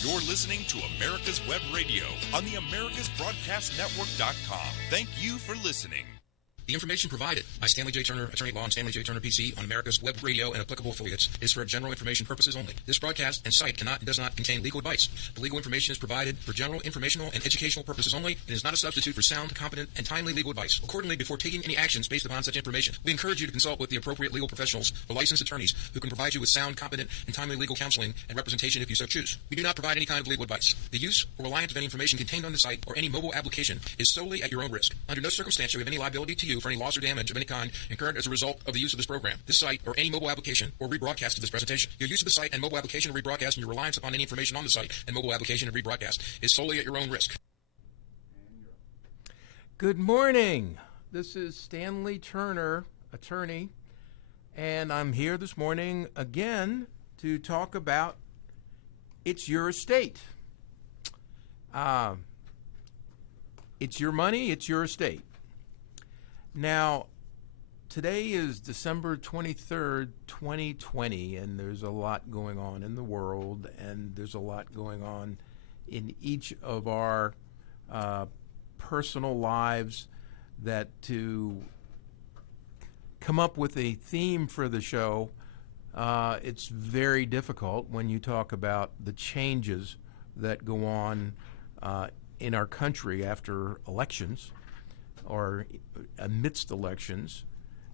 You're listening to America's Web Radio on the AmericasBroadcastNetwork.com. Thank you for listening. The information provided by Stanley J. Turner, Attorney at Law, and Stanley J. Turner, PC, on America's Web Radio and applicable affiliates is for general information purposes only. This broadcast and site cannot and does not contain legal advice. The legal information is provided for general, informational, and educational purposes only and is not a substitute for sound, competent, and timely legal advice. Accordingly, before taking any actions based upon such information, we encourage you to consult with the appropriate legal professionals or licensed attorneys who can provide you with sound, competent, and timely legal counseling and representation if you so choose. We do not provide any kind of legal advice. The use or reliance of any information contained on the site or any mobile application is solely at your own risk. Under no circumstance shall we have any liability to you for any loss or damage of any kind incurred as a result of the use of this program, this site, or any mobile application or rebroadcast of this presentation. Your use of the site and mobile application or rebroadcast and your reliance upon any information on the site and mobile application and rebroadcast is solely at your own risk. Good morning. This is Stanley Turner, attorney, and I'm here this morning again to talk about It's Your Estate. It's your money, it's your estate. Now, today is December 23rd, 2020, and there's a lot going on in the world, and there's a lot going on in each of our personal lives, that to come up with a theme for the show, it's very difficult when you talk about the changes that go on in our country after elections or amidst elections.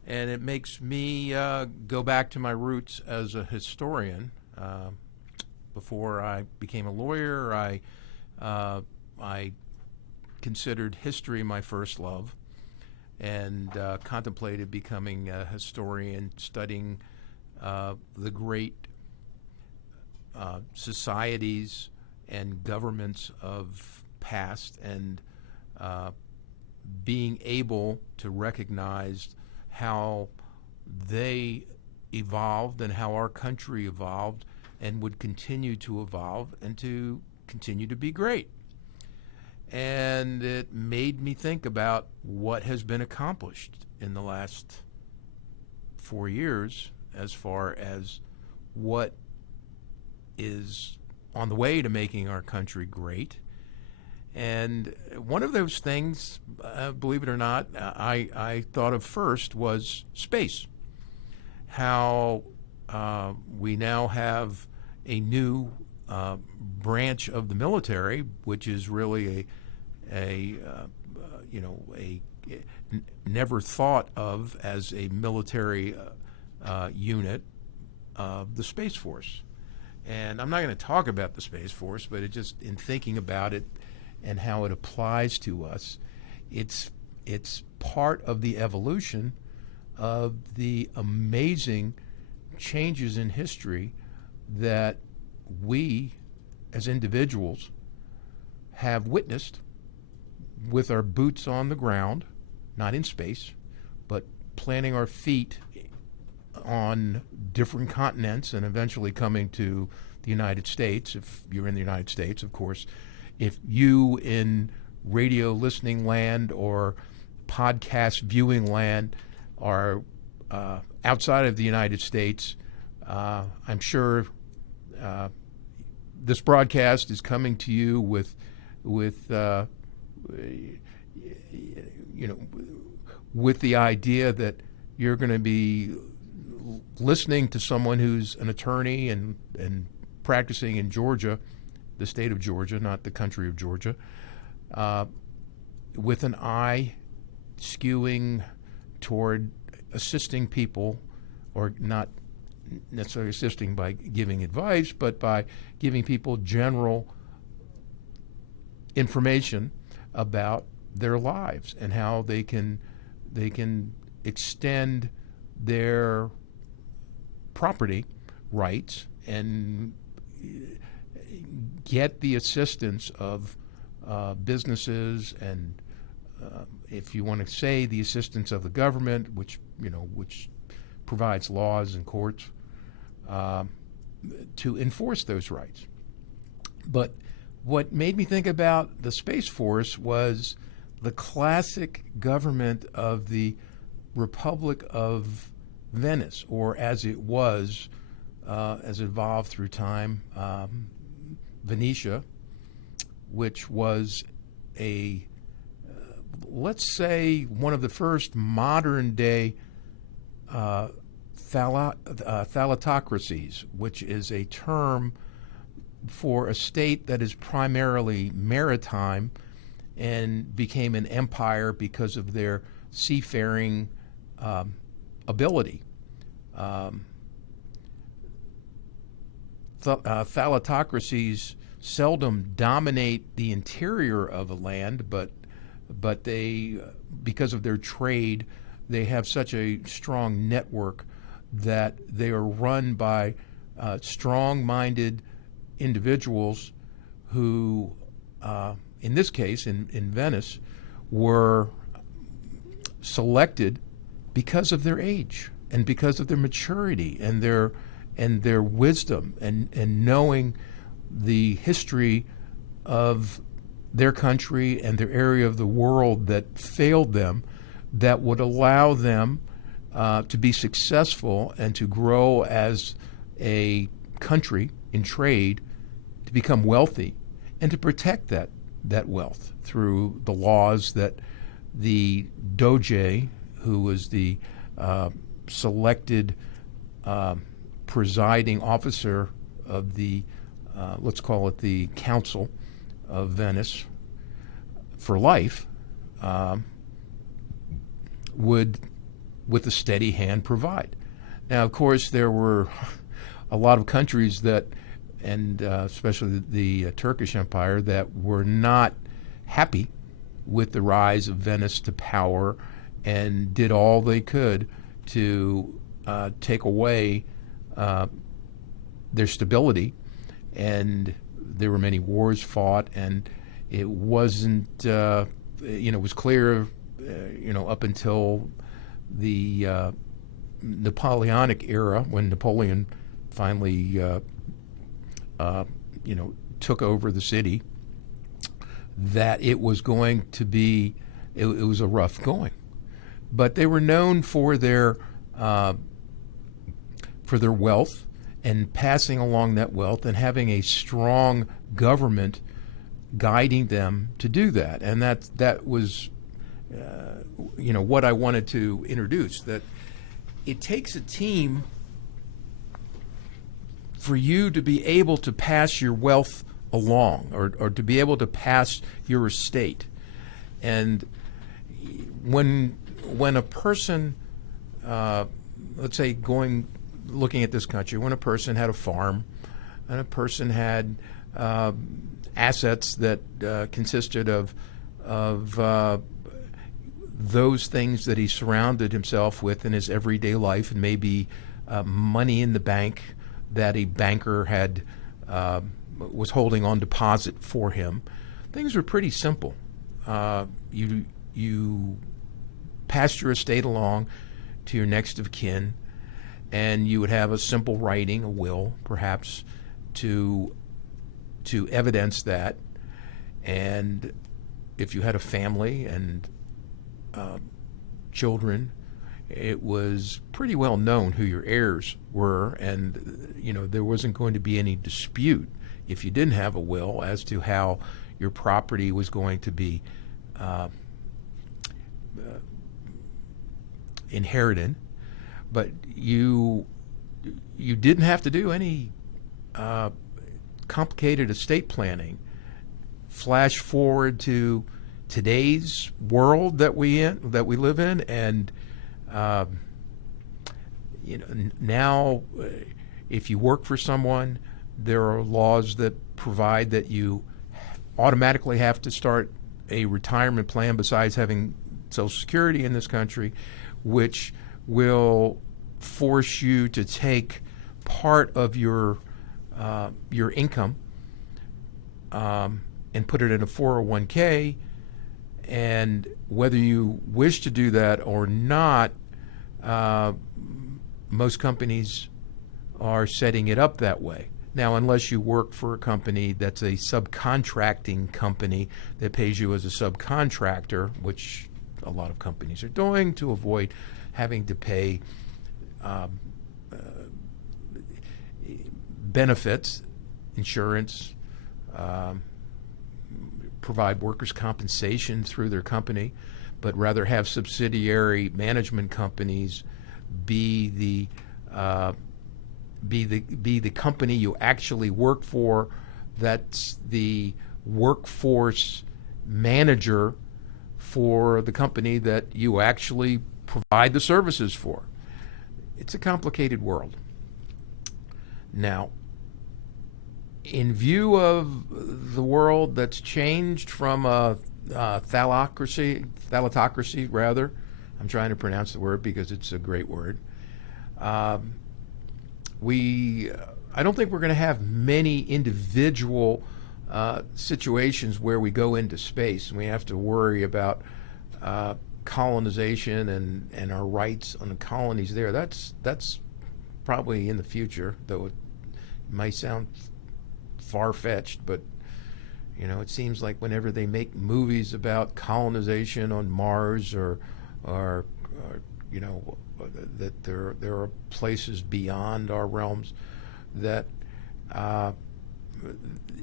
And it makes me go back to my roots as a historian. Before I became a lawyer, I considered history my first love and contemplated becoming a historian, studying the great societies and governments of past, and being able to recognize how they evolved and how our country evolved and would continue to evolve and to continue to be great. And it made me think about what has been accomplished in the last 4 years as far as what is on the way to making our country great. And one of those things, believe it or not, I thought of first was space. How we now have a new branch of the military, which is really a never thought of as a military unit of the Space Force. And I'm not going to talk about the Space Force, but it just, in thinking about it and how it applies to us, it's part of the evolution of the amazing changes in history that we as individuals have witnessed with our boots on the ground, not in space, but planting our feet on different continents and eventually coming to the United States, if you're in the United States, of course. If you in radio listening land or podcast viewing land are outside of the United States, I'm sure this broadcast is coming to you with the idea that you're going to be listening to someone who's an attorney and practicing in Georgia, the state of Georgia, not the country of Georgia, with an eye skewing toward assisting people, or not necessarily assisting by giving advice, but by giving people general information about their lives and how they can extend their property rights and get the assistance of businesses and, if you want to say, the assistance of the government, which provides laws and courts to enforce those rights. But what made me think about the Space Force was the classic government of the Republic of Venice, or as it was, as it evolved through time, Venetia, which was let's say, one of the first modern-day thalattocracies, which is a term for a state that is primarily maritime and became an empire because of their seafaring ability. Thalattocracies seldom dominate the interior of a land, but they, because of their trade, they have such a strong network that they are run by strong-minded individuals who, in this case, in Venice, were selected because of their age and because of their maturity and their wisdom and knowing the history of their country and their area of the world that failed them, that would allow them to be successful and to grow as a country in trade, to become wealthy, and to protect that wealth through the laws that the Doge, who was the selected presiding officer of the, let's call it the Council of Venice for life, would, with a steady hand, provide. Now, of course, there were a lot of countries that, and especially the Turkish Empire, that were not happy with the rise of Venice to power and did all they could to take away their stability. And there were many wars fought, and it wasn't, it was clear, up until the Napoleonic era, when Napoleon finally, took over the city, that it was going to be, it was a rough going. But they were known for their wealth and passing along that wealth and having a strong government guiding them to do that. And that was, what I wanted to introduce, that it takes a team for you to be able to pass your wealth along, or to be able to pass your estate. And when a person, let's say looking at this country, when a person had a farm and a person had assets that consisted of those things that he surrounded himself with in his everyday life, and maybe money in the bank that a banker had was holding on deposit for him. Things were pretty simple. You passed your estate along to your next of kin, and you would have a simple writing, a will, perhaps, to evidence that. And if you had a family and children, it was pretty well known who your heirs were, and there wasn't going to be any dispute if you didn't have a will as to how your property was going to be inherited. But you didn't have to do any complicated estate planning. Flash forward to today's world that we live in, and now if you work for someone, there are laws that provide that you automatically have to start a retirement plan besides having Social Security in this country, which will force you to take part of your income and put it in a 401k. And whether you wish to do that or not, most companies are setting it up that way. Now, unless you work for a company that's a subcontracting company that pays you as a subcontractor, which a lot of companies are doing to avoid having to pay benefits, insurance, provide workers' compensation through their company, but rather have subsidiary management companies be the company you actually work for. That's the workforce manager for the company that you actually provide the services for. It's a complicated world. Now, in view of the world that's changed from a thalattocracy, I'm trying to pronounce the word because it's a great word. I don't think we're going to have many individual situations where we go into space and we have to worry about colonization and our rights on the colonies there. That's probably in the future, though it might sound far-fetched, but it seems like whenever they make movies about colonization on Mars or that there are places beyond our realms, that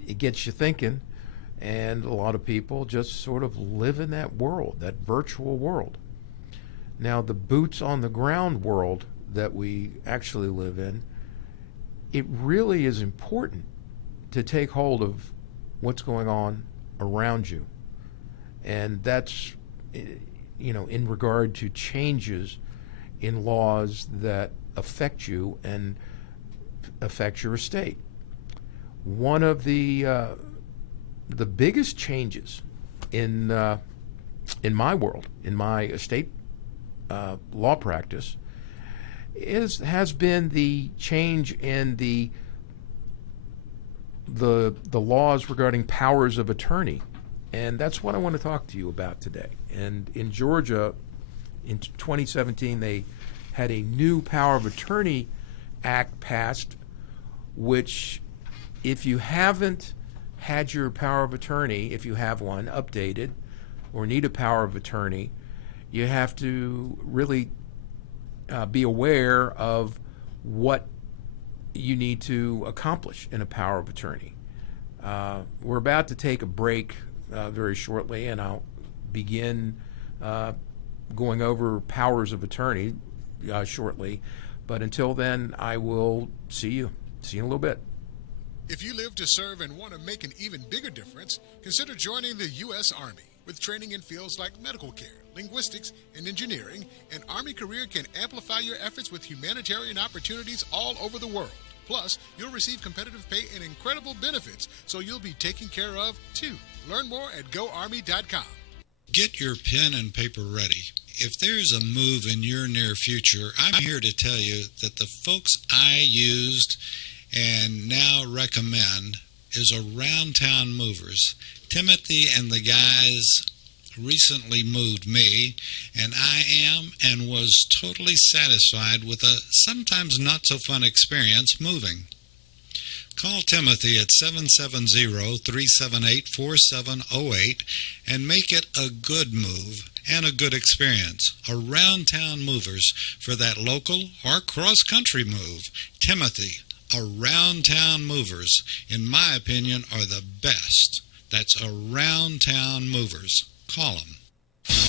it gets you thinking, and a lot of people just sort of live in that world, that virtual world. Now, the boots on the ground world that we actually live in, it really is important to take hold of what's going on around you. And that's, in regard to changes in laws that affect you and affect your estate. One of the biggest changes in my world, in my estate law practice, has been the change in the laws regarding powers of attorney. And that's what I want to talk to you about today. And in Georgia, in 2017, they had a new Power of Attorney Act passed, which, if you haven't had your power of attorney, if you have one, updated, or need a power of attorney, you have to really be aware of what you need to accomplish in a power of attorney. We're about to take a break very shortly, and I'll begin going over powers of attorney shortly. But until then, I will see you in a little bit. If you live to serve and want to make an even bigger difference, consider joining the U.S. Army. With training in fields like medical care, linguistics, and engineering, an Army career can amplify your efforts with humanitarian opportunities all over the world. Plus, you'll receive competitive pay and incredible benefits, so you'll be taken care of, too. Learn more at GoArmy.com. Get your pen and paper ready. If there's a move in your near future, I'm here to tell you that the folks I used and now recommend is Around Town Movers. Timothy and the guys recently moved me, and I am and was totally satisfied with a sometimes not so fun experience moving. Call Timothy at 770-378-4708 and make it a good move and a good experience. Around Town Movers for that local or cross-country move. Timothy, Around Town Movers, in my opinion, are the best. That's Around Town Movers. Call them.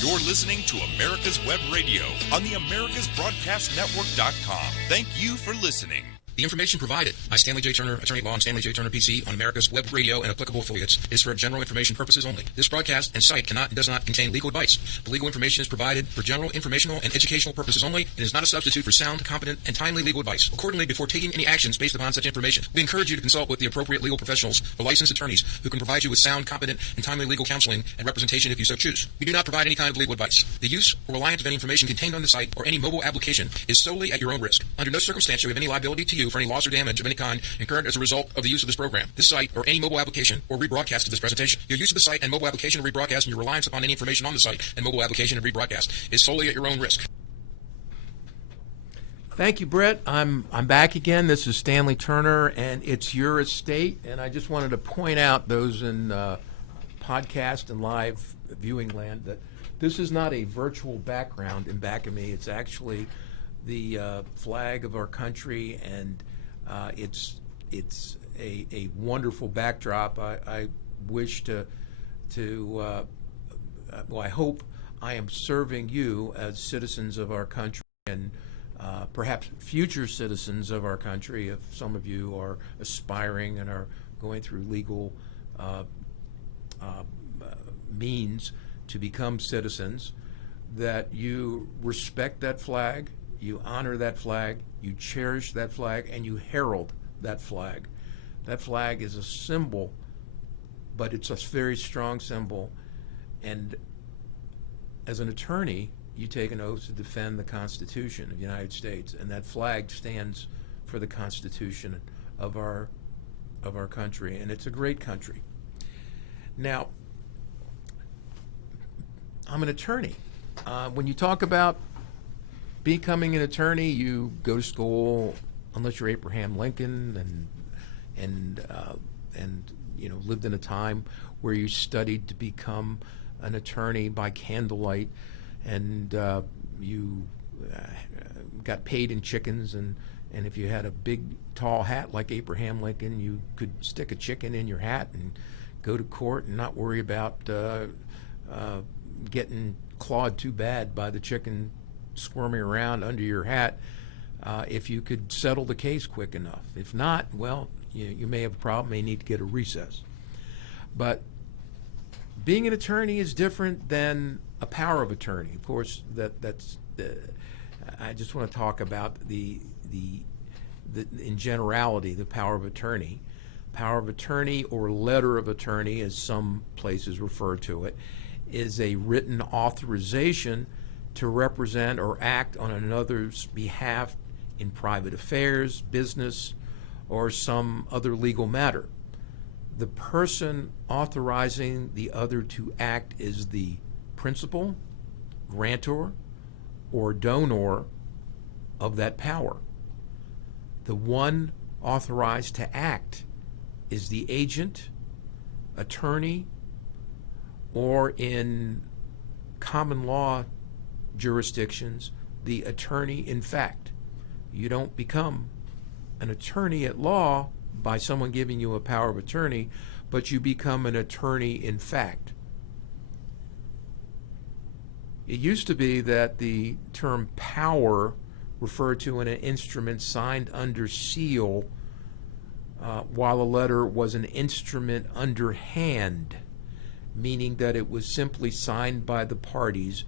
You're listening to America's Web Radio on the AmericasBroadcastNetwork.com. Thank you for listening. The information provided by Stanley J. Turner, Attorney at Law, and Stanley J. Turner, PC, on America's Web Radio and applicable affiliates is for general information purposes only. This broadcast and site cannot and does not contain legal advice. The legal information is provided for general, informational, and educational purposes only and is not a substitute for sound, competent, and timely legal advice. Accordingly, before taking any actions based upon such information, we encourage you to consult with the appropriate legal professionals or licensed attorneys who can provide you with sound, competent, and timely legal counseling and representation if you so choose. We do not provide any kind of legal advice. The use or reliance of any information contained on the site or any mobile application is solely at your own risk. Under no circumstance do we have any liability to you for any loss or damage of any kind incurred as a result of the use of this program, this site, or any mobile application or rebroadcast of this presentation. Your use of the site and mobile application or rebroadcast and your reliance upon any information on the site and mobile application and rebroadcast is solely at your own risk. Thank you, Brett. I'm back again. This is Stanley Turner, and it's your estate. And I just wanted to point out those in podcast and live viewing land that this is not a virtual background in back of me. It's actually the flag of our country, and it's a wonderful backdrop. I wish I hope I am serving you as citizens of our country, and perhaps future citizens of our country, if some of you are aspiring and are going through legal means to become citizens, that you respect that flag, you honor that flag, you cherish that flag, and you herald that flag. That flag is a symbol, but it's a very strong symbol. And as an attorney, you take an oath to defend the Constitution of the United States, and that flag stands for the Constitution of our country, and it's a great country. Now, I'm an attorney. When you talk about becoming an attorney, you go to school, unless you're Abraham Lincoln and lived in a time where you studied to become an attorney by candlelight, and you got paid in chickens, and if you had a big tall hat like Abraham Lincoln, you could stick a chicken in your hat and go to court and not worry about getting clawed too bad by the chicken squirming around under your hat, if you could settle the case quick enough. If not, well, you may have a problem, may need to get a recess. But being an attorney is different than a power of attorney. Of course, that's I just want to talk about the in generality, the power of attorney. Power of attorney, or letter of attorney, as some places refer to it, is a written authorization to represent or act on another's behalf in private affairs, business, or some other legal matter. The person authorizing the other to act is the principal, grantor, or donor of that power. The one authorized to act is the agent, attorney, or in common law jurisdictions, the attorney in fact. You don't become an attorney at law by someone giving you a power of attorney, but you become an attorney in fact. It used to be that the term power referred to an instrument signed under seal, while a letter was an instrument under hand, meaning that it was simply signed by the parties.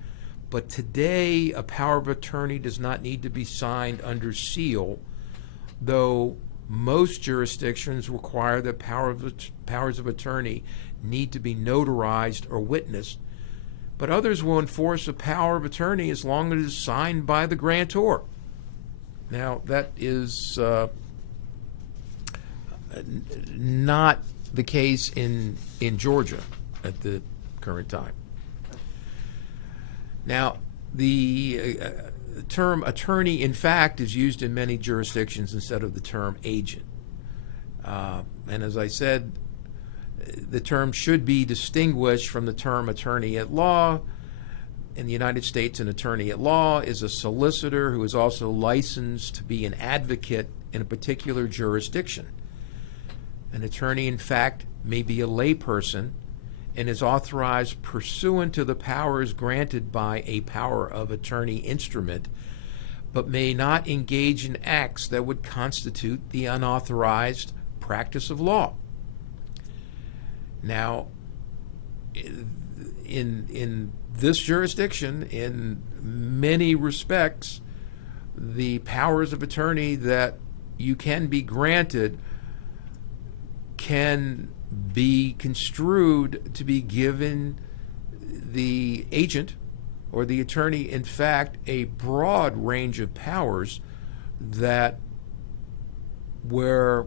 But today, a power of attorney does not need to be signed under seal, though most jurisdictions require that powers of attorney need to be notarized or witnessed, but others will enforce a power of attorney as long as it is signed by the grantor. Now, that is not the case in Georgia at the current time. Now, the term attorney in fact is used in many jurisdictions instead of the term agent. And as I said, the term should be distinguished from the term attorney at law. In the United States, an attorney at law is a solicitor who is also licensed to be an advocate in a particular jurisdiction. An attorney in fact may be a layperson and is authorized pursuant to the powers granted by a power of attorney instrument, but may not engage in acts that would constitute the unauthorized practice of law. Now, in this jurisdiction, in many respects, the powers of attorney that you can be granted can be construed to be given the agent or the attorney, in fact, a broad range of powers that were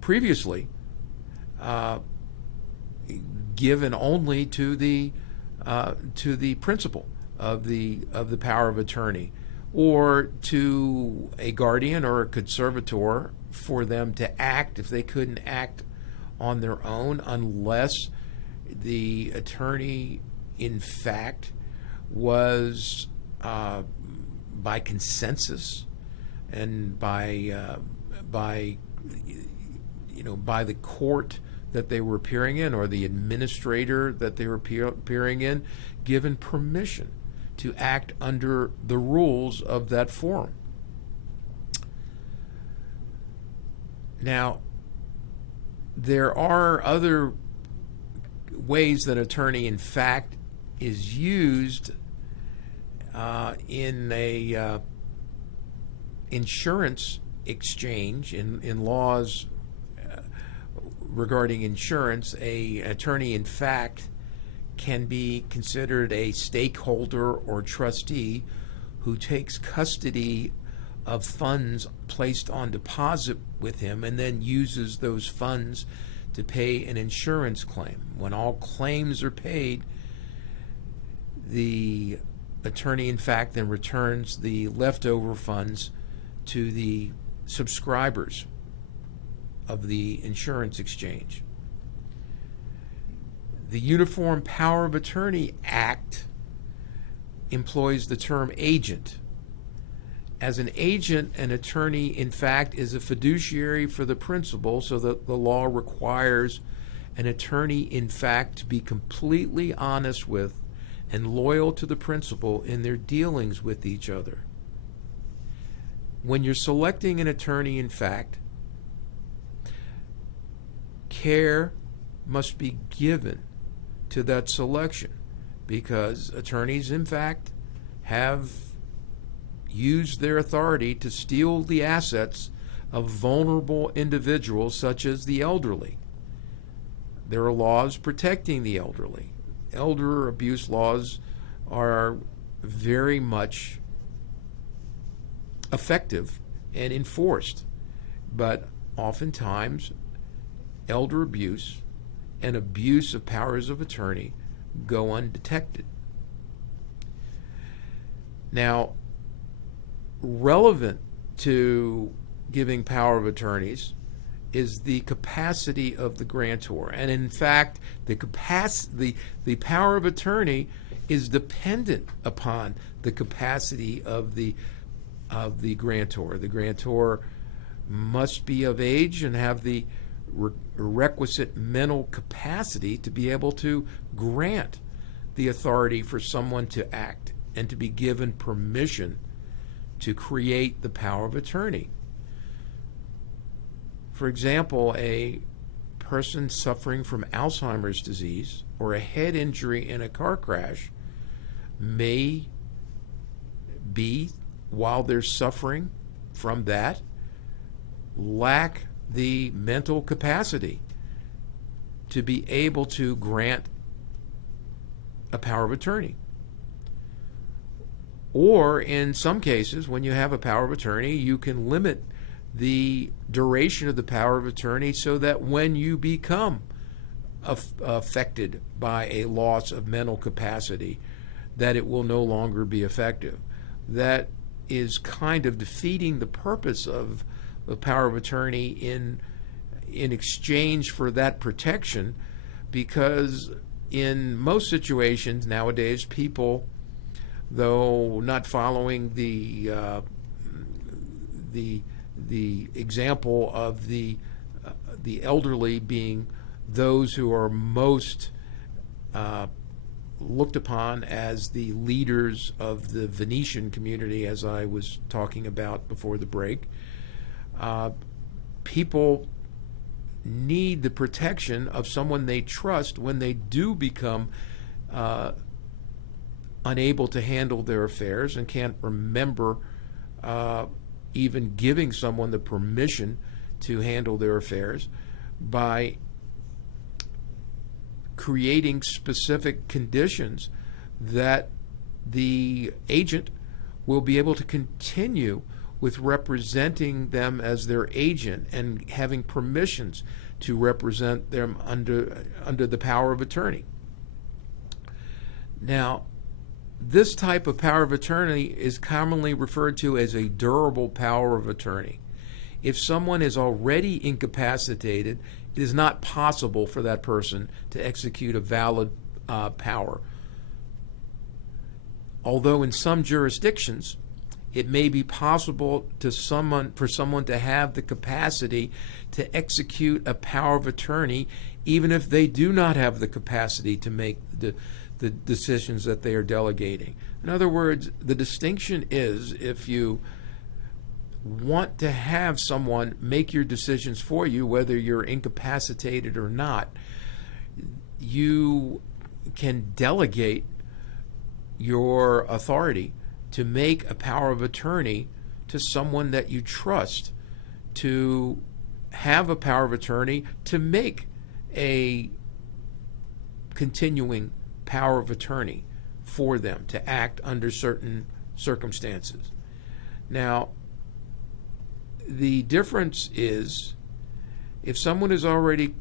previously given only to the principal of the power of attorney, or to a guardian or a conservator for them to act if they couldn't act on their own, unless the attorney in fact was by consensus and by by the court that they were appearing in or the administrator that they were appearing in, given permission to act under the rules of that forum. Now, there are other ways that attorney in fact is used in a insurance exchange. In laws regarding insurance, a attorney in fact can be considered a stakeholder or trustee who takes custody of funds placed on deposit with him and then uses those funds to pay an insurance claim. When all claims are paid, the attorney in fact then returns the leftover funds to the subscribers of the insurance exchange. The Uniform Power of Attorney Act employs the term agent. As an agent, an attorney, in fact, is a fiduciary for the principal, so that the law requires an attorney, in fact, to be completely honest with and loyal to the principal in their dealings with each other. When you're selecting an attorney, in fact, care must be given to that selection, because attorneys, in fact, have used their authority to steal the assets of vulnerable individuals such as the elderly. There are laws protecting the elderly. Elder abuse laws are very much effective and enforced, but oftentimes elder abuse and abuse of powers of attorney go undetected. Now, relevant to giving power of attorneys is the capacity of the grantor, and in fact, the power of attorney is dependent upon the capacity of the grantor. The grantor must be of age and have the requisite mental capacity to be able to grant the authority for someone to act and to be given permission to create the power of attorney. For example, a person suffering from Alzheimer's disease or a head injury in a car crash may be, while they're suffering from that, lack the mental capacity to be able to grant a power of attorney. Or in some cases, when you have a power of attorney, you can limit the duration of the power of attorney so that when you become affected by a loss of mental capacity, that it will no longer be effective. That is kind of defeating the purpose of the power of attorney in exchange for that protection, because in most situations nowadays, people, though not following the example of the elderly being those who are most looked upon as the leaders of the Venetian community, as I was talking about before the break, people need the protection of someone they trust when they do become unable to handle their affairs and can't remember even giving someone the permission to handle their affairs, by creating specific conditions that the agent will be able to continue with representing them as their agent and having permissions to represent them under the power of attorney. Now, this type of power of attorney is commonly referred to as a durable power of attorney. If someone is already incapacitated, it is not possible for that person to execute a valid power. Although in some jurisdictions, it may be possible for someone to have the capacity to execute a power of attorney, even if they do not have the capacity to make the decisions that they are delegating. In other words, the distinction is, if you want to have someone make your decisions for you, whether you're incapacitated or not, you can delegate your authority to make a power of attorney to someone that you trust to have a power of attorney to make a continuing power of attorney for them to act under certain circumstances. Now, the difference is, if someone is already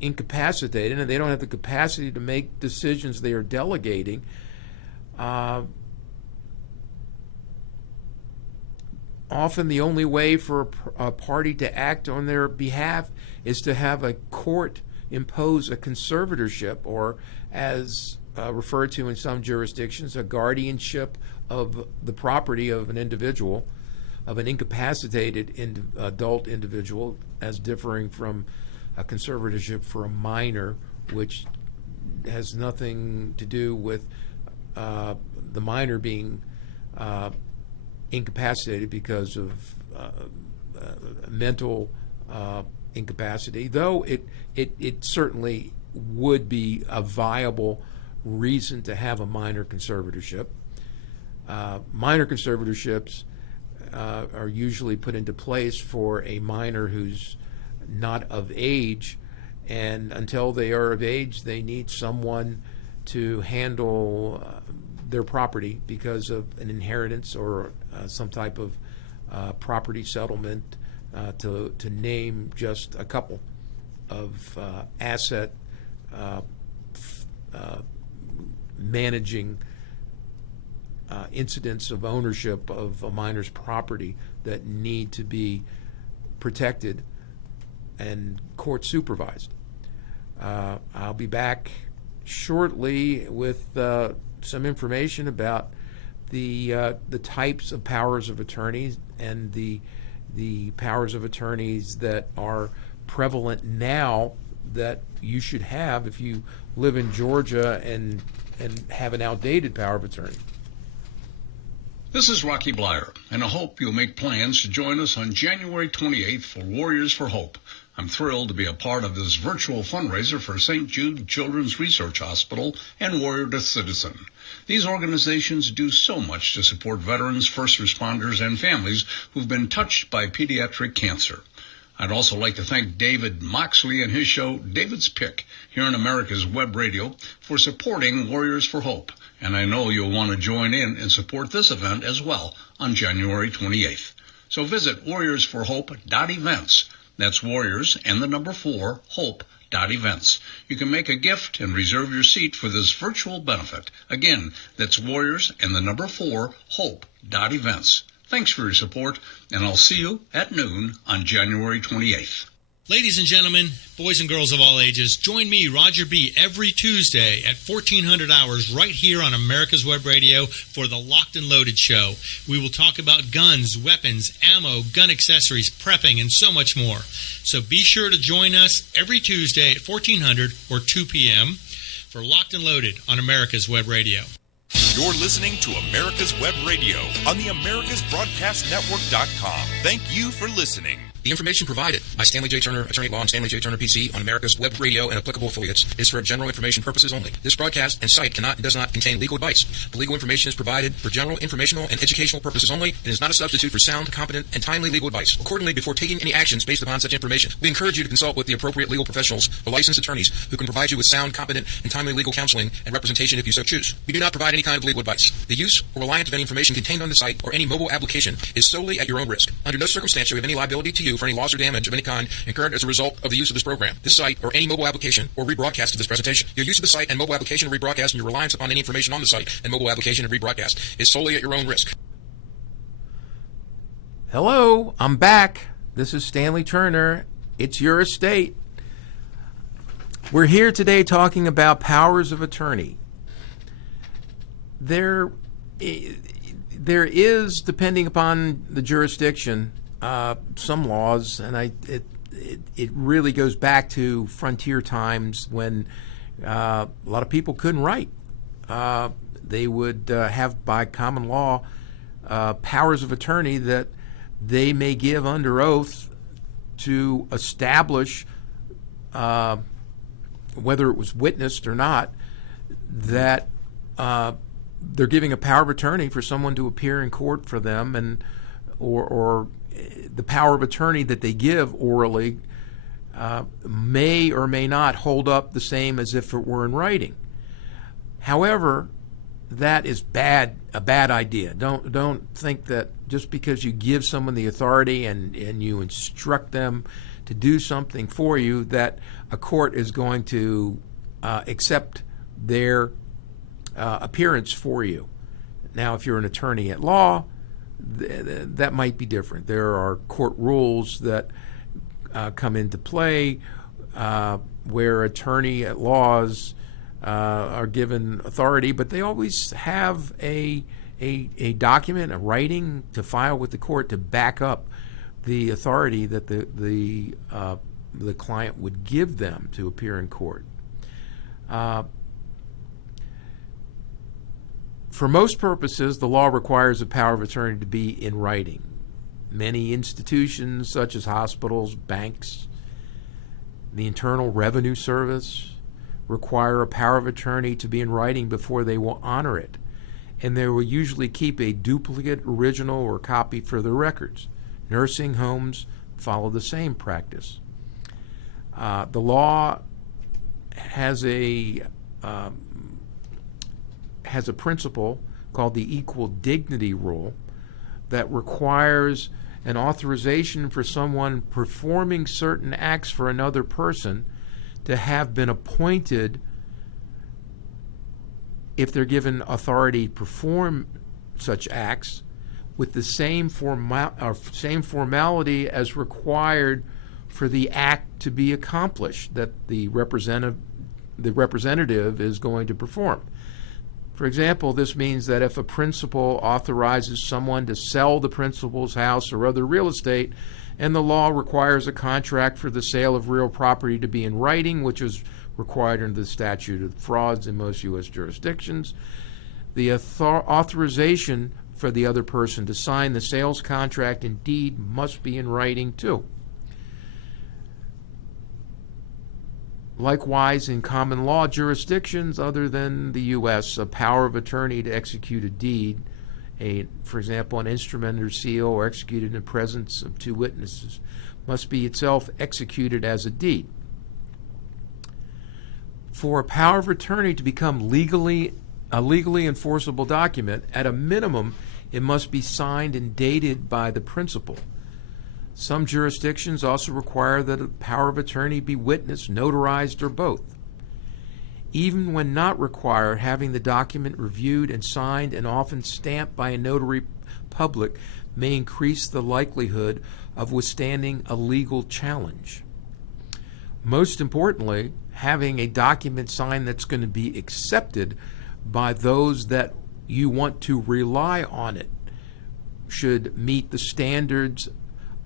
incapacitated and they don't have the capacity to make decisions they are delegating, often the only way for a party to act on their behalf is to have a court impose a conservatorship, or as referred to in some jurisdictions, a guardianship of the property of an individual, of an incapacitated adult individual, as differing from a conservatorship for a minor, which has nothing to do with the minor being incapacitated because of mental incapacity, though it certainly would be a viable reason to have a minor conservatorship. Minor conservatorships are usually put into place for a minor who's not of age, and until they are of age, they need someone to handle their property because of an inheritance or some type of property settlement, to name just a couple of asset managing incidents of ownership of a minor's property that need to be protected and court supervised. I'll be back shortly with some information about the types of powers of attorneys and the powers of attorneys that are prevalent now that you should have if you live in Georgia and have an outdated power of attorney. This is Rocky Blyer, and I hope you'll make plans to join us on January 28th for Warriors for Hope. I'm thrilled to be a part of this virtual fundraiser for St. Jude Children's Research Hospital and Warrior to Citizen. These organizations do so much to support veterans, first responders, and families who've been touched by pediatric cancer. I'd also like to thank David Moxley and his show, David's Pick, here on America's Web Radio, for supporting Warriors for Hope. And I know you'll want to join in and support this event as well on January 28th. So visit warriorsforhope.events. That's Warriors and the number 4, Hope.events. You can make a gift and reserve your seat for this virtual benefit. Again, that's Warriors and the number 4, Hope.events. Thanks for your support, and I'll see you at noon on January 28th. Ladies and gentlemen, boys and girls of all ages, join me, Roger B., every Tuesday at 1400 hours right here on America's Web Radio for the Locked and Loaded Show. We will talk about guns, weapons, ammo, gun accessories, prepping, and so much more. So be sure to join us every Tuesday at 1400 or 2 p.m. for Locked and Loaded on America's Web Radio. You're listening to America's Web Radio on the AmericasBroadcastNetwork.com. Thank you for listening. The information provided by Stanley J. Turner, Attorney at Law, and Stanley J. Turner, PC, on America's Web Radio and applicable affiliates is for general information purposes only. This broadcast and site cannot and does not contain legal advice. The legal information is provided for general, informational, and educational purposes only and is not a substitute for sound, competent, and timely legal advice. Accordingly, before taking any actions based upon such information, we encourage you to consult with the appropriate legal professionals or licensed attorneys who can provide you with sound, competent, and timely legal counseling and representation if you so choose. We do not provide any kind of legal advice. The use or reliance of any information contained on the site or any mobile application is solely at your own risk. Under no circumstance do we have any liability to you for any loss or damage of any kind incurred as a result of the use of this program, this site, or any mobile application or rebroadcast of this presentation. Your use of the site and mobile application or rebroadcast and your reliance upon any information on the site and mobile application and rebroadcast is solely at your own risk. Hello, I'm back. This is Stanley Turner. It's your estate. We're here today talking about powers of attorney. There there is, depending upon the jurisdiction, some laws, and it really goes back to frontier times when a lot of people couldn't write. They would have, by common law, powers of attorney that they may give under oath to establish, whether it was witnessed or not, that they're giving a power of attorney for someone to appear in court for them, and or the power of attorney that they give orally may or may not hold up the same as if it were in writing. However, that is a bad idea. Don't think that just because you give someone the authority and you instruct them to do something for you, that a court is going to accept their appearance for you. Now, if you're an attorney at law, that might be different. There are court rules that come into play where attorney at laws are given authority, but they always have a document, a writing to file with the court to back up the authority that the client would give them to appear in court. For most purposes, the law requires a power of attorney to be in writing. Many institutions, such as hospitals, banks, the Internal Revenue Service, require a power of attorney to be in writing before they will honor it, and they will usually keep a duplicate, original, or copy for their records. Nursing homes follow the same practice. The law has a principle called the equal dignity rule that requires an authorization for someone performing certain acts for another person to have been appointed, if they're given authority to perform such acts, with the same formality as required for the act to be accomplished that the representative is going to perform. For example, this means that if a principal authorizes someone to sell the principal's house or other real estate, and the law requires a contract for the sale of real property to be in writing, which is required under the statute of frauds in most U.S. jurisdictions, the authorization for the other person to sign the sales contract and deed must be in writing too. Likewise, in common law jurisdictions other than the U.S., a power of attorney to execute a deed, for example, an instrument or seal, or executed in the presence of two witnesses, must be itself executed as a deed. For a power of attorney to become a legally enforceable document, at a minimum, it must be signed and dated by the principal. Some jurisdictions also require that a power of attorney be witnessed, notarized, or both. Even when not required, having the document reviewed and signed and often stamped by a notary public may increase the likelihood of withstanding a legal challenge. Most importantly, having a document signed that's going to be accepted by those that you want to rely on it should meet the standards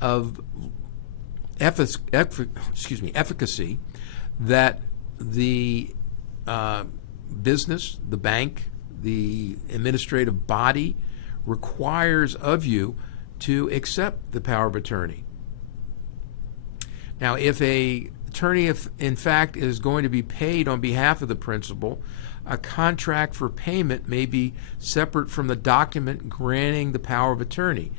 of efficacy that the business, the bank, the administrative body requires of you to accept the power of attorney. Now, if a attorney, if in fact is going to be paid on behalf of the principal, a contract for payment may be separate from the document granting the power of attorney.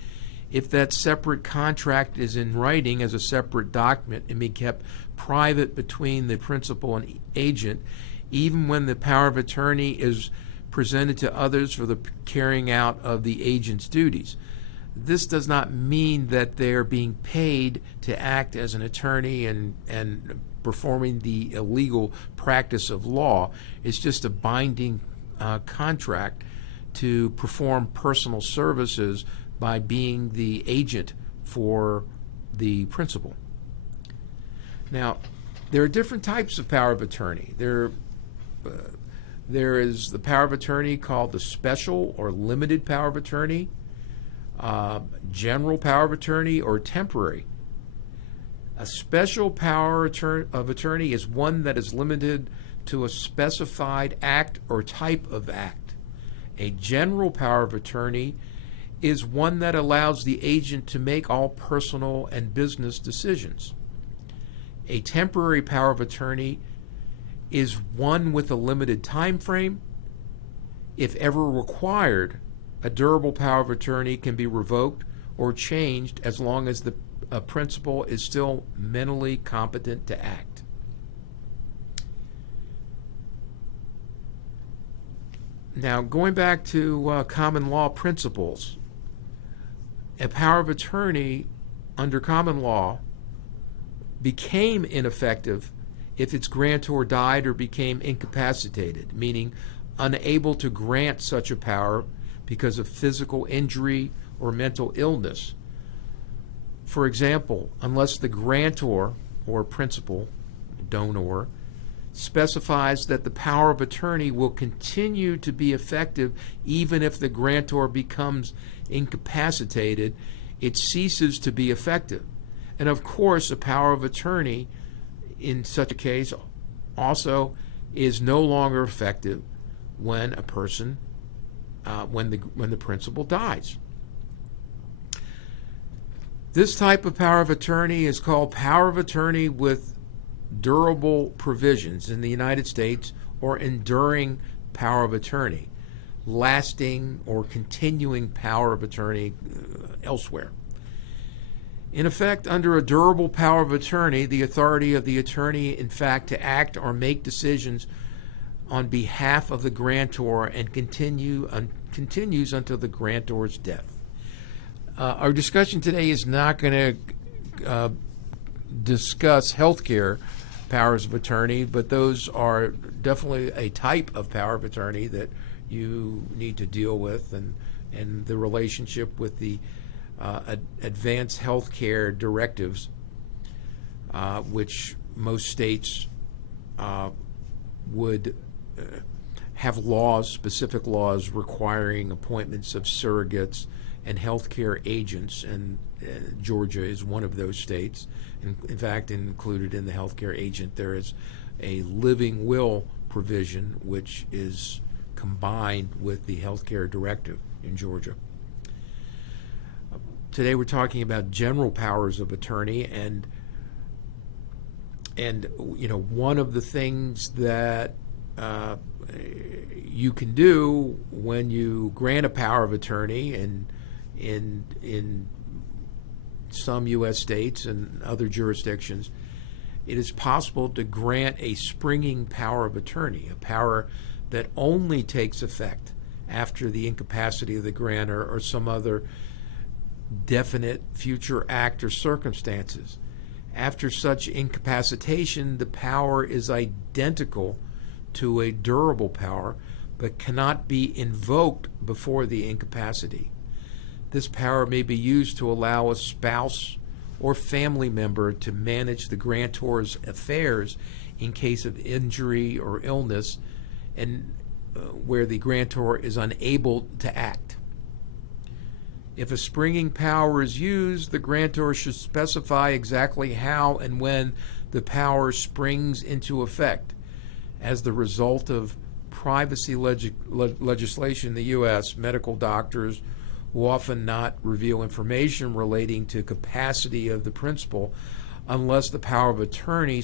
If that separate contract is in writing as a separate document, it may be kept private between the principal and agent, even when the power of attorney is presented to others for the carrying out of the agent's duties. This does not mean that they're being paid to act as an attorney and performing the illegal practice of law. It's just a binding contract to perform personal services by being the agent for the principal. Now, there are different types of power of attorney. There is the power of attorney called the special or limited power of attorney, general power of attorney, or temporary. A special power of attorney is one that is limited to a specified act or type of act. A general power of attorney is one that allows the agent to make all personal and business decisions. A temporary power of attorney is one with a limited time frame. If ever required, a durable power of attorney can be revoked or changed as long as the principal is still mentally competent to act. Now, going back to common law principles, a power of attorney under common law became ineffective if its grantor died or became incapacitated, meaning unable to grant such a power because of physical injury or mental illness. For example, unless the grantor or principal, donor, specifies that the power of attorney will continue to be effective even if the grantor becomes incapacitated, it ceases to be effective. And of course, a power of attorney in such a case also is no longer effective when a person, when the principal dies. This type of power of attorney is called power of attorney with durable provisions in the United States, or enduring power of attorney, lasting or continuing power of attorney elsewhere. In effect, under a durable power of attorney, the authority of the attorney, in fact, to act or make decisions on behalf of the grantor and continues until the grantor's death. Our discussion today is not going to discuss healthcare powers of attorney, but those are definitely a type of power of attorney that you need to deal with, and the relationship with the advanced healthcare directives, which most states would have laws, specific laws requiring appointments of surrogates and healthcare agents, and Georgia is one of those states. In fact, included in the healthcare agent, there is a living will provision, which is combined with the healthcare directive in Georgia. Today we're talking about general powers of attorney, and one of the things that you can do when you grant a power of attorney, and in some U.S. states and other jurisdictions, it is possible to grant a springing power of attorney, a power that only takes effect after the incapacity of the grantor or some other definite future act or circumstances. After such incapacitation, the power is identical to a durable power, but cannot be invoked before the incapacity. This power may be used to allow a spouse or family member to manage the grantor's affairs in case of injury or illness, and where the grantor is unable to act. If a springing power is used, the grantor should specify exactly how and when the power springs into effect. As the result of privacy legislation in the U.S., medical doctors will often not reveal information relating to capacity of the principal unless the power of attorney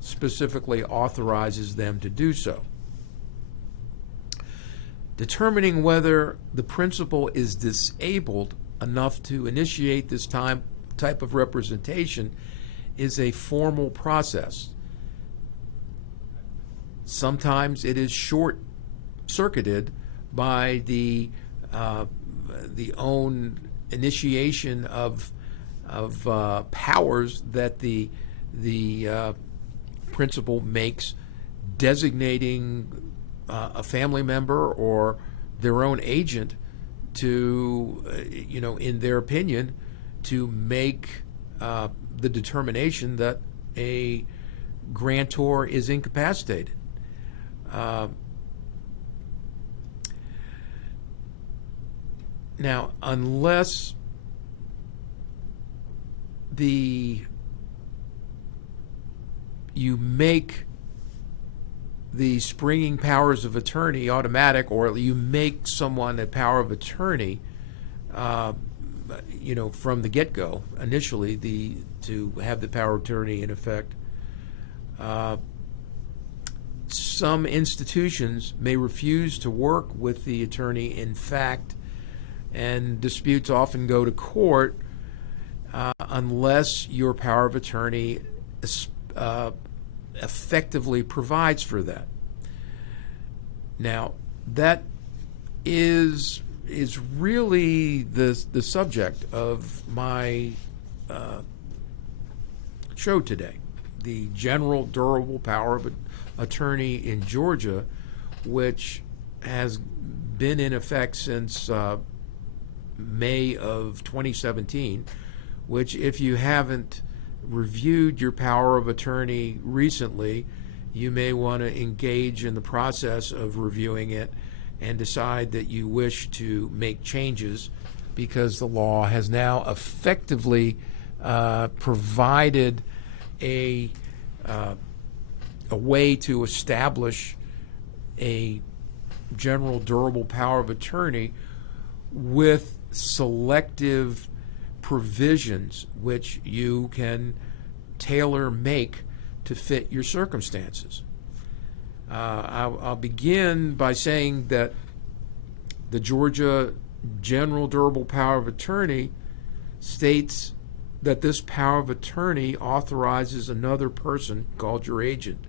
specifically authorizes them to do so. Determining whether the principal is disabled enough to initiate this type of representation is a formal process. Sometimes it is short-circuited by the own initiation of powers that the principal makes, designating a family member or their own agent to, in their opinion, to make the determination that a grantor is incapacitated. Now, unless you make the springing powers of attorney automatic, or you make someone a power of attorney, from the get-go, initially, to have the power of attorney in effect, some institutions may refuse to work with the attorney in fact, and disputes often go to court unless your power of attorney effectively provides for that. Now, that is really the subject of my show today, the general durable power of attorney in Georgia, which has been in effect since May of 2017, which, if you haven't reviewed your power of attorney recently, you may want to engage in the process of reviewing it and decide that you wish to make changes, because the law has now effectively provided a way to establish a general durable power of attorney with selective provisions which you can tailor make to fit your circumstances. I'll begin by saying that the Georgia General Durable Power of Attorney states that this power of attorney authorizes another person, called your agent,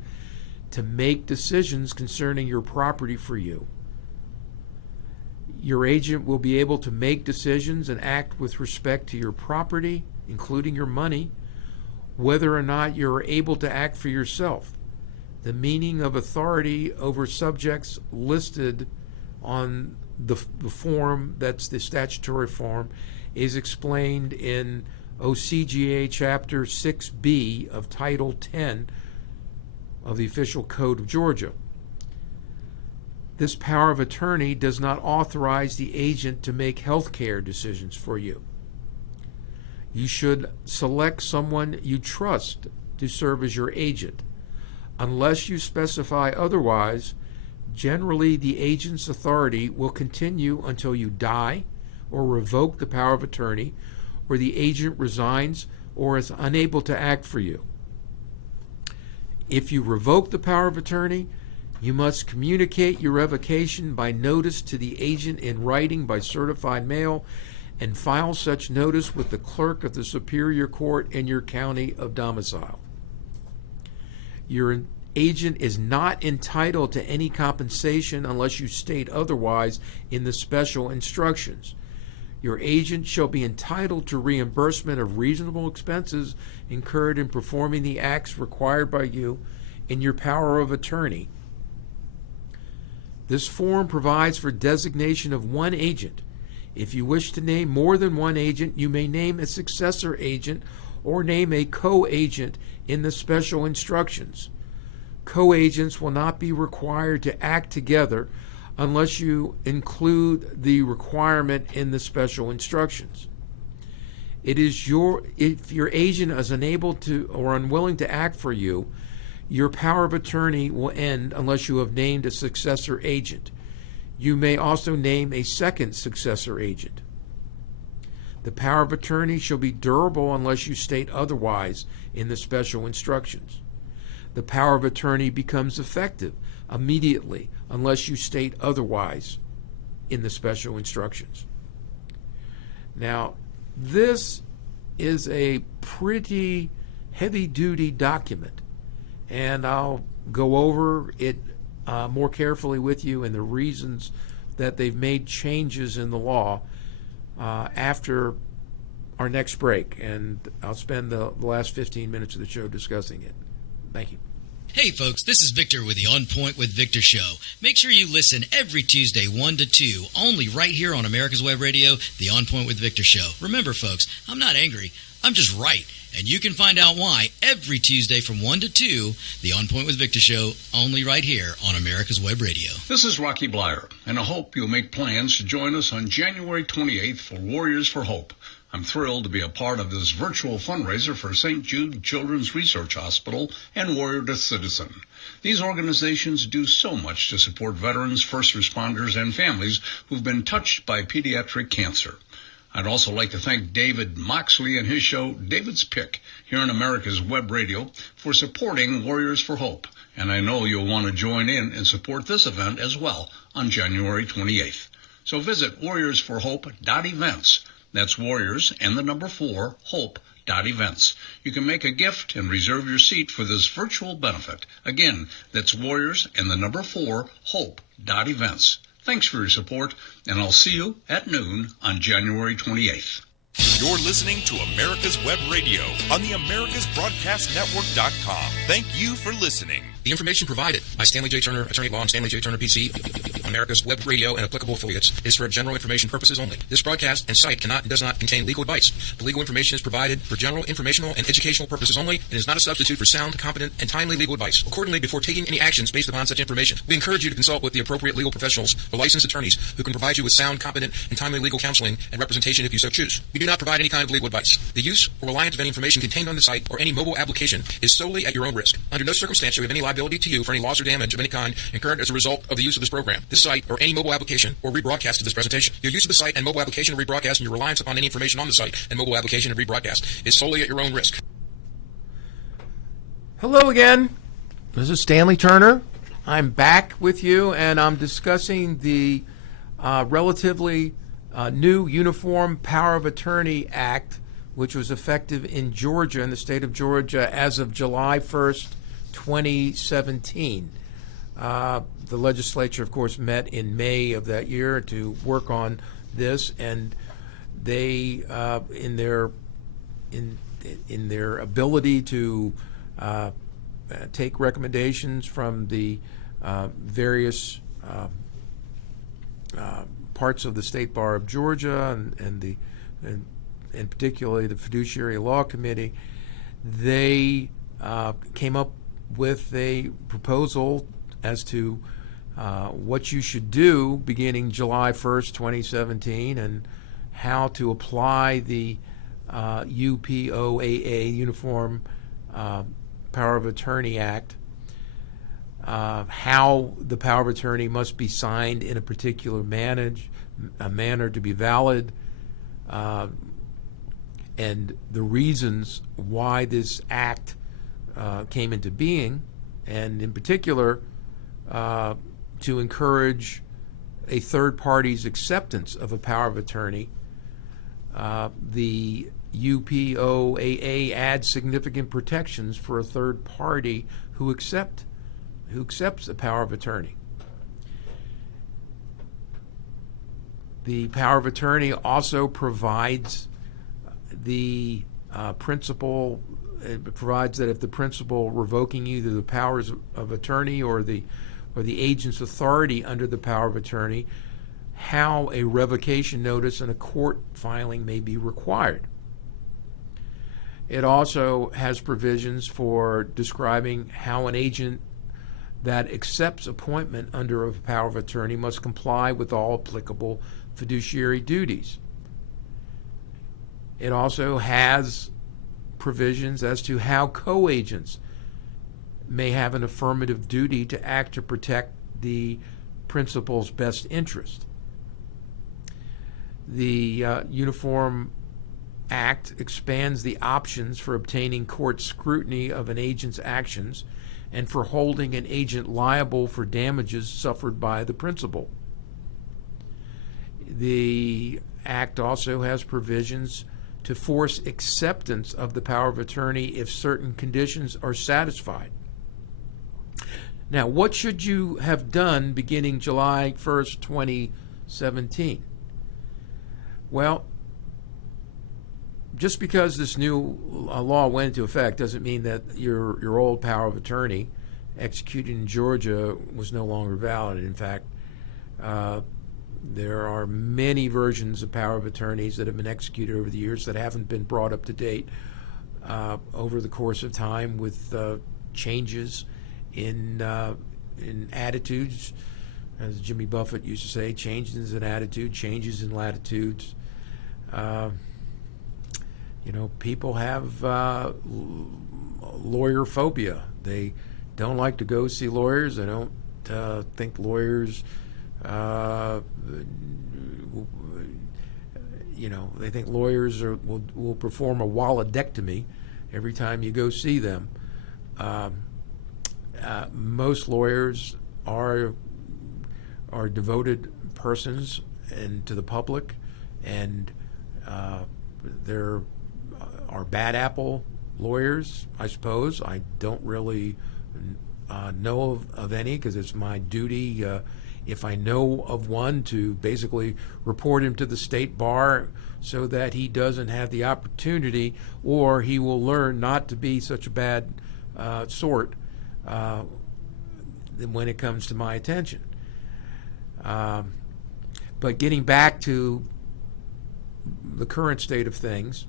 to make decisions concerning your property for you. Your agent will be able to make decisions and act with respect to your property, including your money, whether or not you're able to act for yourself. The meaning of authority over subjects listed on the form, that's the statutory form, is explained in OCGA Chapter 6B of Title 10 of the Official Code of Georgia. This power of attorney does not authorize the agent to make health care decisions for you. You should select someone you trust to serve as your agent. Unless you specify otherwise, generally the agent's authority will continue until you die or revoke the power of attorney, or the agent resigns or is unable to act for you. If you revoke the power of attorney, you must communicate your revocation by notice to the agent in writing by certified mail, and file such notice with the clerk of the Superior Court in your county of domicile. Your agent is not entitled to any compensation unless you state otherwise in the special instructions. Your agent shall be entitled to reimbursement of reasonable expenses incurred in performing the acts required by you in your power of attorney. This form provides for designation of one agent. If you wish to name more than one agent, you may name a successor agent or name a co-agent in the special instructions. Co-agents will not be required to act together unless you include the requirement in the special instructions. If your agent is unable to or unwilling to act for you, your power of attorney will end unless you have named a successor agent. You may also name a second successor agent. The power of attorney shall be durable unless you state otherwise in the special instructions. The power of attorney becomes effective immediately unless you state otherwise in the special instructions. Now, this is a pretty heavy-duty document, and I'll go over it more carefully with you and the reasons that they've made changes in the law after our next break, and I'll spend the last 15 minutes of the show discussing it. Thank you. Hey folks, this is Victor with the On Point with Victor show. Make sure you listen every Tuesday 1 to 2, only right here on America's Web Radio, the On Point with Victor show. Remember folks, I'm not angry, I'm just right. And you can find out why every Tuesday from 1 to 2, the On Point with Victor show, only right here on America's Web Radio. This is Rocky Blyer, and I hope you'll make plans to join us on January 28th for Warriors for Hope. I'm thrilled to be a part of this virtual fundraiser for St. Jude Children's Research Hospital and Warrior to Citizen. These organizations do so much to support veterans, first responders, and families who've been touched by pediatric cancer. I'd also like to thank David Moxley and his show, David's Pick, here on America's Web Radio for supporting Warriors for Hope. And I know you'll want to join in and support this event as well on January 28th. So visit warriorsforhope.events. That's Warriors and the number 4, Hope.events. You can make a gift and reserve your seat for this virtual benefit. Again, that's Warriors and the number 4, Hope.events. Thanks for your support, and I'll see you at noon on January 28th. You're listening to America's Web Radio on the AmericasBroadcastNetwork.com. Thank you for listening. The information provided by Stanley J. Turner, Attorney at Law, and Stanley J. Turner, PC, on America's Web Radio and applicable affiliates, is for general information purposes only. This broadcast and site cannot and does not contain legal advice. The legal information is provided for general, informational, and educational purposes only and is not a substitute for sound, competent, and timely legal advice. Accordingly, before taking any actions based upon such information, we encourage you to consult with the appropriate legal professionals or licensed attorneys who can provide you with sound, competent, and timely legal counseling and representation if you so choose. We do not provide any kind of legal advice. The use or reliance of any information contained on the site or any mobile application is solely at your own risk. Under no circumstance do we have any liability to you for any loss or damage of any kind incurred as a result of the use of this program, this site, or any mobile application or rebroadcast of this presentation. Your use of the site and mobile application or rebroadcast and your reliance upon any information on the site and mobile application and rebroadcast is solely at your own risk. Hello again. This is Stanley Turner. I'm back with you, and I'm discussing the relatively new Uniform Power of Attorney Act, which was effective in Georgia, in the state of Georgia, as of July 1st, 2017. The legislature, of course, met in May of that year to work on this, and they, in their ability to take recommendations from the various parts of the State Bar of Georgia and particularly the Fiduciary Law Committee, they came up with a proposal as to what you should do beginning July 1st, 2017, and how to apply the UPOAA, Uniform Power of Attorney Act, how the power of attorney must be signed in a particular manner to be valid, and the reasons why this act came into being, and in particular to encourage a third party's acceptance of a power of attorney. The UPOAA adds significant protections for a third party who accepts a power of attorney. The power of attorney also provides the principle. It provides that if the principal revoking either the powers of attorney or the agent's authority under the power of attorney, how a revocation notice and a court filing may be required. It also has provisions for describing how an agent that accepts appointment under a power of attorney must comply with all applicable fiduciary duties. It also has provisions as to how co-agents may have an affirmative duty to act to protect the principal's best interest. The Uniform Act expands the options for obtaining court scrutiny of an agent's actions and for holding an agent liable for damages suffered by the principal. The Act also has provisions to force acceptance of the power of attorney if certain conditions are satisfied. Now, what should you have done beginning July 1st, 2017? Well, just because this new law went into effect doesn't mean that your old power of attorney executed in Georgia was no longer valid. In fact, There are many versions of power of attorneys that have been executed over the years that haven't been brought up to date over the course of time with changes in attitudes. As Jimmy Buffett used to say, changes in attitude, changes in latitudes. People have lawyer phobia. They don't like to go see lawyers. They don't think lawyers, they think lawyers will perform a walledectomy every time you go see them. Most lawyers are devoted persons and to the public, and there are bad apple lawyers, I suppose. I don't really know of any, because it's my duty, if I know of one, to basically report him to the state bar so that he doesn't have the opportunity, or he will learn not to be such a bad sort when it comes to my attention. But getting back to the current state of things,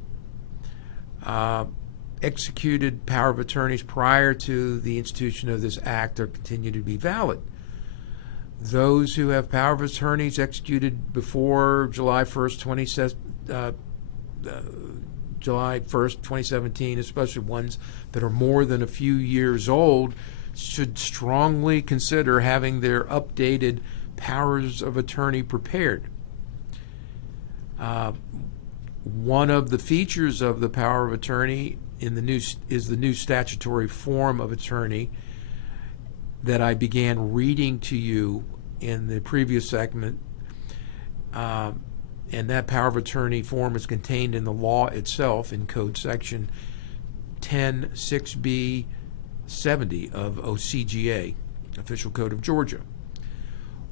executed power of attorneys prior to the institution of this act are continue to be valid. Those who have power of attorneys executed before July 1st, 2017, especially ones that are more than a few years old, should strongly consider having their updated powers of attorney prepared. One of the features of the power of attorney is the new statutory form of attorney that I began reading to you in the previous segment, and that power of attorney form is contained in the law itself in Code Section 106B 70 of OCGA, Official Code of Georgia.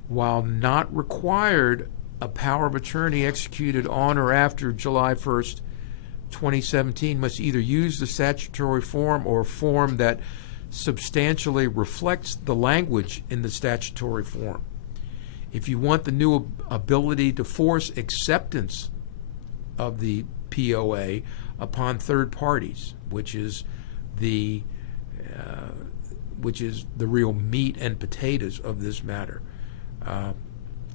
While not required, a power of attorney executed on or after July 1st, 2017 must either use the statutory form or a form that substantially reflects the language in the statutory form. If you want the new ability to force acceptance of the POA upon third parties, which is the real meat and potatoes of this matter.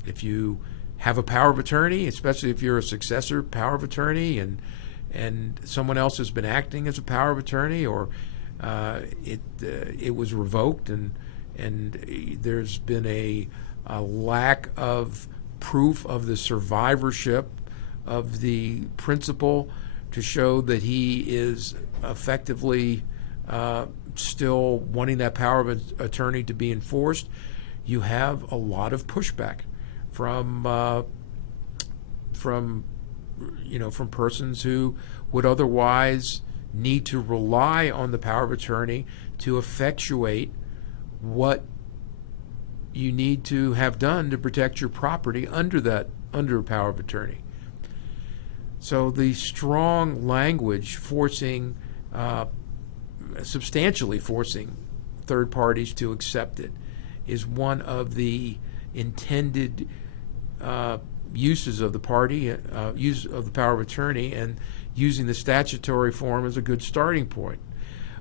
If you have a power of attorney, especially if you're a successor power of attorney, and someone else has been acting as a power of attorney, or it was revoked, and there's been a lack of proof of the survivorship of the principal to show that he is effectively still wanting that power of attorney to be enforced, you have a lot of pushback from persons who would otherwise need to rely on the power of attorney to effectuate what you need to have done to protect your property under power of attorney. So the strong language substantially forcing third parties to accept it is one of the intended uses of the use of the power of attorney, and using the statutory form is a good starting point.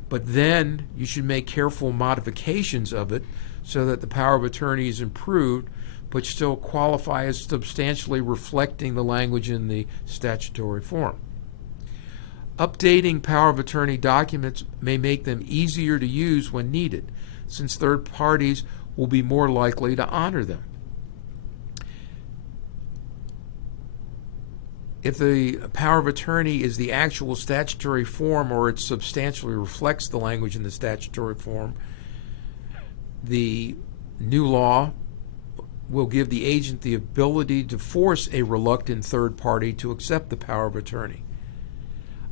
But then you should make careful modifications of it so that the power of attorney is improved, but still qualify as substantially reflecting the language in the statutory form. Updating power of attorney documents may make them easier to use when needed, since third parties will be more likely to honor them. If the power of attorney is the actual statutory form, or it substantially reflects the language in the statutory form, the new law will give the agent the ability to force a reluctant third party to accept the power of attorney.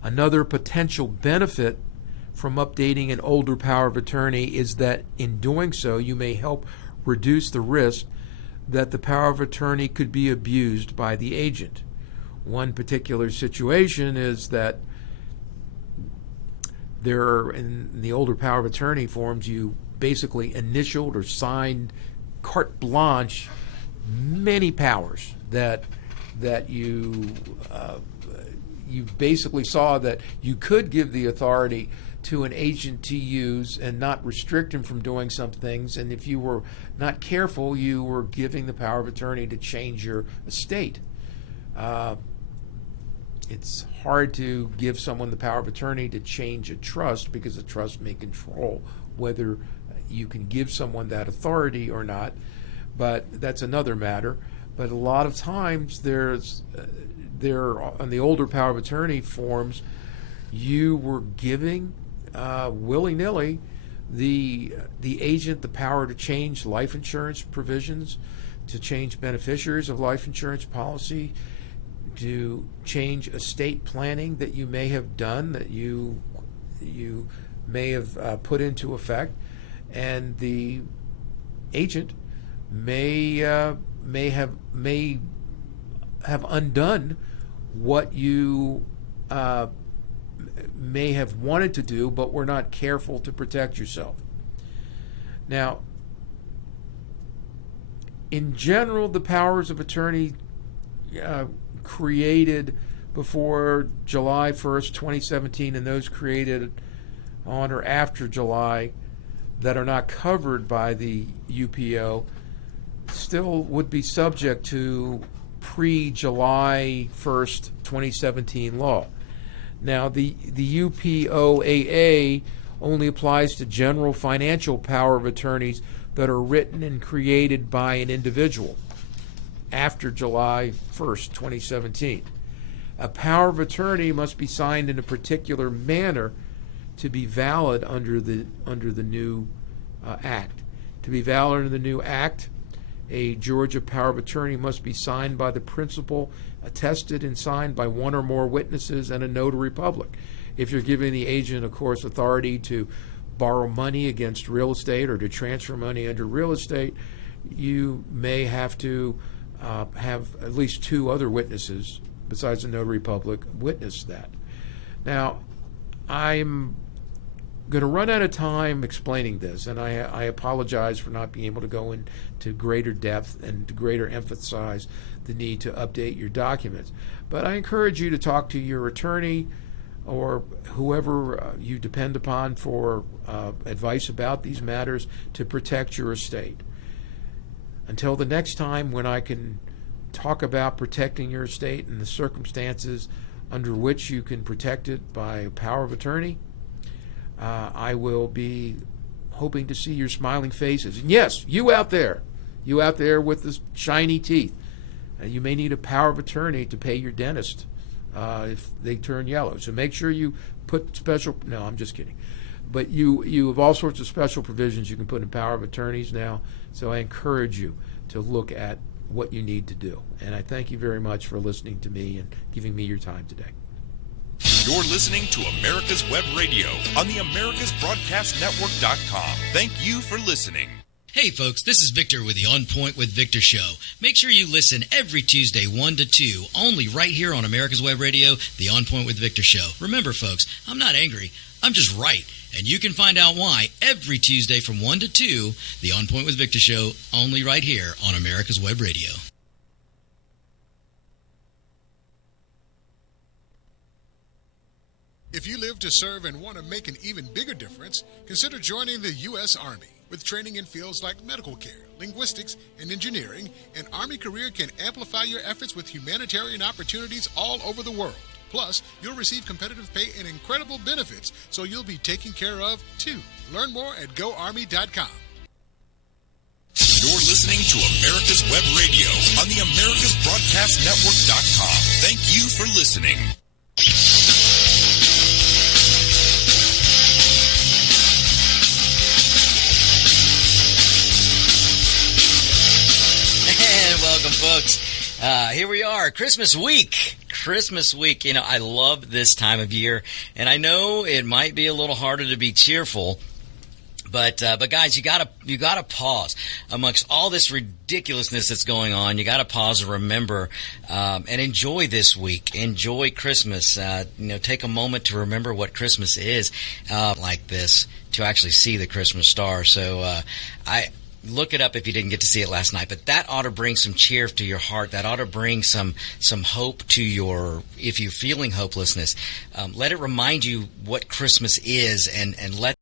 Another potential benefit from updating an older power of attorney is that in doing so, you may help reduce the risk that the power of attorney could be abused by the agent. One particular situation is that in the older power of attorney forms, you basically initialed or signed carte blanche many powers that you basically saw that you could give the authority to an agent to use and not restrict him from doing some things. And if you were not careful, you were giving the power of attorney to change your estate. It's hard to give someone the power of attorney to change a trust, because a trust may control whether you can give someone that authority or not. But that's another matter. But a lot of times there on the older power of attorney forms, you were giving willy-nilly the agent the power to change life insurance provisions, to change beneficiaries of life insurance policy, to change estate planning that you may have done, that you may have put into effect, and the agent may have undone what you may have wanted to do, but were not careful to protect yourself. Now, in general, the powers of attorney created before July 1st, 2017, and those created on or after July that are not covered by the UPO still would be subject to pre-July 1st, 2017 law. Now, the UPOAA only applies to general financial power of attorneys that are written and created by an individual after July 1st, 2017. A power of attorney must be signed in a particular manner to be valid under the new act. To be valid under the new act, a Georgia power of attorney must be signed by the principal, attested and signed by one or more witnesses, and a notary public. If you're giving the agent, of course, authority to borrow money against real estate or to transfer money under real estate, you may have to have at least two other witnesses besides the notary public witness that. Now, I'm going to run out of time explaining this, and I apologize for not being able to go into greater depth and to greater emphasize the need to update your documents. But I encourage you to talk to your attorney or whoever you depend upon for advice about these matters to protect your estate. Until the next time when I can talk about protecting your estate and the circumstances under which you can protect it by power of attorney, I will be hoping to see your smiling faces. And yes, you out there with the shiny teeth, you may need a power of attorney to pay your dentist if they turn yellow. So make sure you put special, no, I'm just kidding. But you have all sorts of special provisions you can put in power of attorneys now. So I encourage you to look at what you need to do. And I thank you very much for listening to me and giving me your time today. You're listening to America's Web Radio on the AmericasBroadcastNetwork.com. Thank you for listening. Hey folks, this is Victor with the On Point with Victor show. Make sure you listen every Tuesday 1 to 2, only right here on America's Web Radio, the On Point with Victor show. Remember folks, I'm not angry, I'm just right. And you can find out why every Tuesday from 1 to 2, the On Point with Victor show, only right here on America's Web Radio. If you live to serve and want to make an even bigger difference, consider joining the U.S. Army. With training in fields like medical care, linguistics, and engineering, an Army career can amplify your efforts with humanitarian opportunities all over the world. Plus, you'll receive competitive pay and incredible benefits, so you'll be taken care of, too. Learn more at GoArmy.com. You're listening to America's Web Radio on the AmericasBroadcastNetwork.com. Thank you for listening. Welcome, folks. Here we are, Christmas week. Christmas week. You know, I love this time of year, and I know it might be a little harder to be cheerful, but guys, you gotta pause amongst all this ridiculousness that's going on. You gotta pause and remember and enjoy this week. Enjoy Christmas. Take a moment to remember what Christmas is like this, to actually see the Christmas star. So Look it up if you didn't get to see it last night. But that ought to bring some cheer to your heart. That ought to bring some hope to your, if you're feeling hopelessness. Let it remind you what Christmas is, and let